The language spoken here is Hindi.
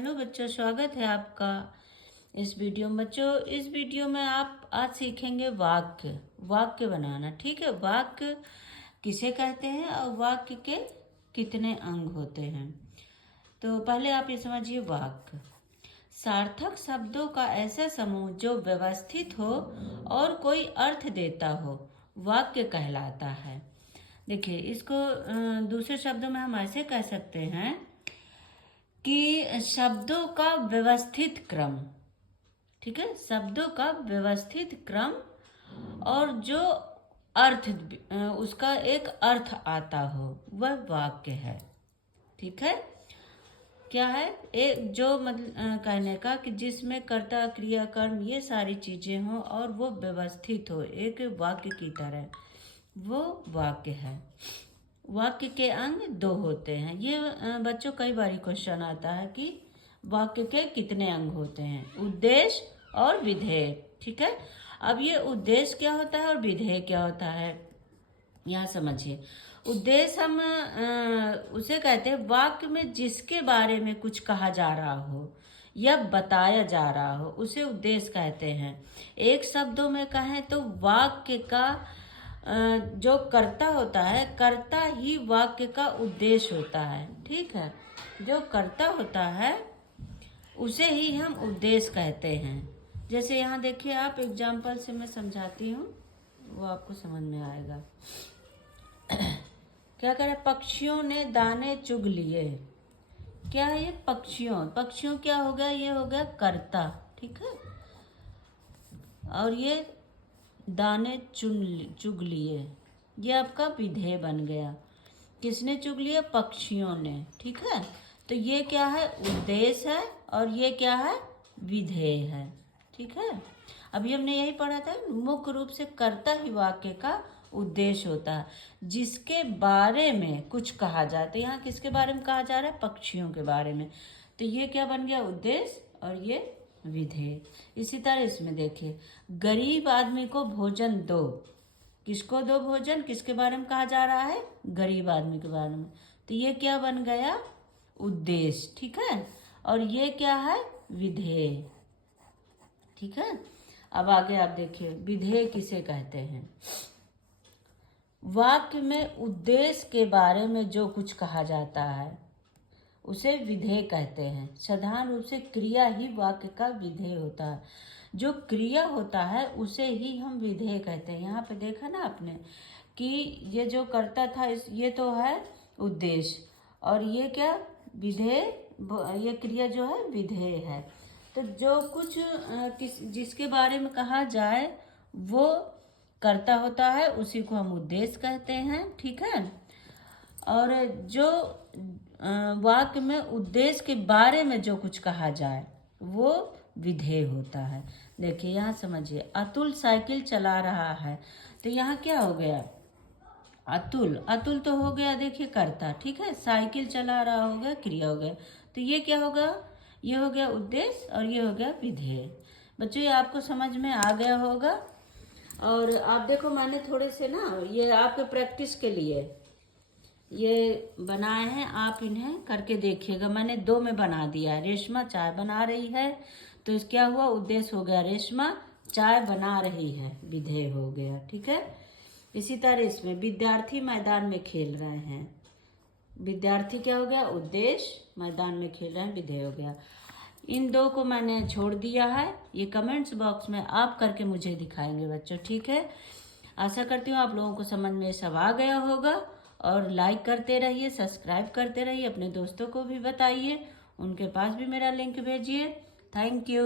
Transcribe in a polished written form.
हेलो बच्चों, स्वागत है आपका इस वीडियो में। बच्चों, इस वीडियो में आप आज सीखेंगे वाक्य वाक्य बनाना। ठीक है, वाक्य किसे कहते हैं और वाक्य के कितने अंग होते हैं। तो पहले आप ये समझिए, वाक्य सार्थक शब्दों का ऐसा समूह जो व्यवस्थित हो और कोई अर्थ देता हो, वाक्य कहलाता है। देखिए, इसको दूसरे शब्दों में हम ऐसे कह सकते हैं कि शब्दों का व्यवस्थित क्रम। ठीक है, शब्दों का व्यवस्थित क्रम और जो अर्थ उसका एक अर्थ आता हो, वह वाक्य है। ठीक है, क्या है? एक जो मतलब कहने का कि जिसमें कर्ता क्रिया कर्म ये सारी चीजें हों और वो व्यवस्थित हो एक वाक्य की तरह, वो वाक्य है। वाक्य के अंग दो होते हैं। ये बच्चों कई बार क्वेश्चन आता है कि वाक्य के कितने अंग होते हैं, उद्देश्य और विधेय। ठीक है, अब ये उद्देश्य क्या होता है और विधेय क्या होता है, यहाँ समझिए। उद्देश्य हम उसे कहते हैं वाक्य में जिसके बारे में कुछ कहा जा रहा हो या बताया जा रहा हो, उसे उद्देश्य कहते हैं। एक शब्दों में कहें तो वाक्य का जो कर्ता होता है, कर्ता ही वाक्य का उद्देश्य होता है। ठीक है, जो कर्ता होता है उसे ही हम उद्देश्य कहते हैं। जैसे यहाँ देखिए, आप एग्जाम्पल से मैं समझाती हूँ, वो आपको समझ में आएगा। क्या करे, पक्षियों ने दाने चुग लिए। क्या है ये? पक्षियों क्या हो गया? ये हो गया कर्ता। ठीक है, और ये दाने चुग लिए, ये आपका विधेय बन गया। किसने चुग लिया? पक्षियों ने। ठीक है, तो ये क्या है? उद्देश्य है और ये क्या है? विधेय है। ठीक है, अभी हमने यही पढ़ा था, मुख्य रूप से कर्ता ही वाक्य का उद्देश्य होता है, जिसके बारे में कुछ कहा जाए। तो यहाँ किसके बारे में कहा जा रहा है? पक्षियों के बारे में। तो ये क्या बन गया? उद्देश्य और ये विधेय। इसी तरह इसमें देखिए, गरीब आदमी को भोजन दो। किसको दो भोजन? किसके बारे में कहा जा रहा है? गरीब आदमी के बारे में। तो ये क्या बन गया? उद्देश्य। ठीक है, और ये क्या है? विधेय। ठीक है, अब आगे आप देखिए, विधेय किसे कहते हैं? वाक्य में उद्देश्य के बारे में जो कुछ कहा जाता है उसे विधेय कहते हैं। साधारण रूप से क्रिया ही वाक्य का विधेय होता है। जो क्रिया होता है उसे ही हम विधेय कहते हैं। यहाँ पे देखा ना आपने कि ये जो करता था, ये तो है उद्देश्य, और ये क्या? विधेय। ये क्रिया जो है विधेय है। तो जो कुछ जिसके बारे में कहा जाए वो कर्ता होता है, उसी को हम उद्देश्य कहते हैं। ठीक है, और जो वाक्य में उद्देश्य के बारे में जो कुछ कहा जाए वो विधेय होता है। देखिए यहाँ समझिए, अतुल साइकिल चला रहा है। तो यहाँ क्या हो गया? अतुल तो हो गया, देखिए कर्ता। ठीक है, साइकिल चला रहा हो गया, क्रिया हो गया। तो ये क्या होगा? ये हो गया उद्देश्य और ये हो गया विधेय। बच्चों, ये आपको समझ में आ गया होगा। और आप देखो, मैंने थोड़े से ना ये आपके प्रैक्टिस के लिए ये बनाए हैं, आप इन्हें करके देखिएगा। मैंने 2 में बना दिया है। रेशमा चाय बना रही है, तो क्या हुआ? उद्देश्य हो गया रेशमा चाय बना रही है, विधेय हो गया। ठीक है, इसी तरह इसमें विद्यार्थी मैदान में खेल रहे हैं। विद्यार्थी क्या हो गया? उद्देश्य, मैदान में खेल रहे हैं, विधेय हो गया। इन 2 को मैंने छोड़ दिया है। ये कमेंट्स बॉक्स में आप करके मुझे दिखाएंगे बच्चों। ठीक है, आशा करती हूँ आप लोगों को समझ में सब आ गया होगा। और लाइक करते रहिए, सब्सक्राइब करते रहिए, अपने दोस्तों को भी बताइए, उनके पास भी मेरा लिंक भेजिए। Thank you.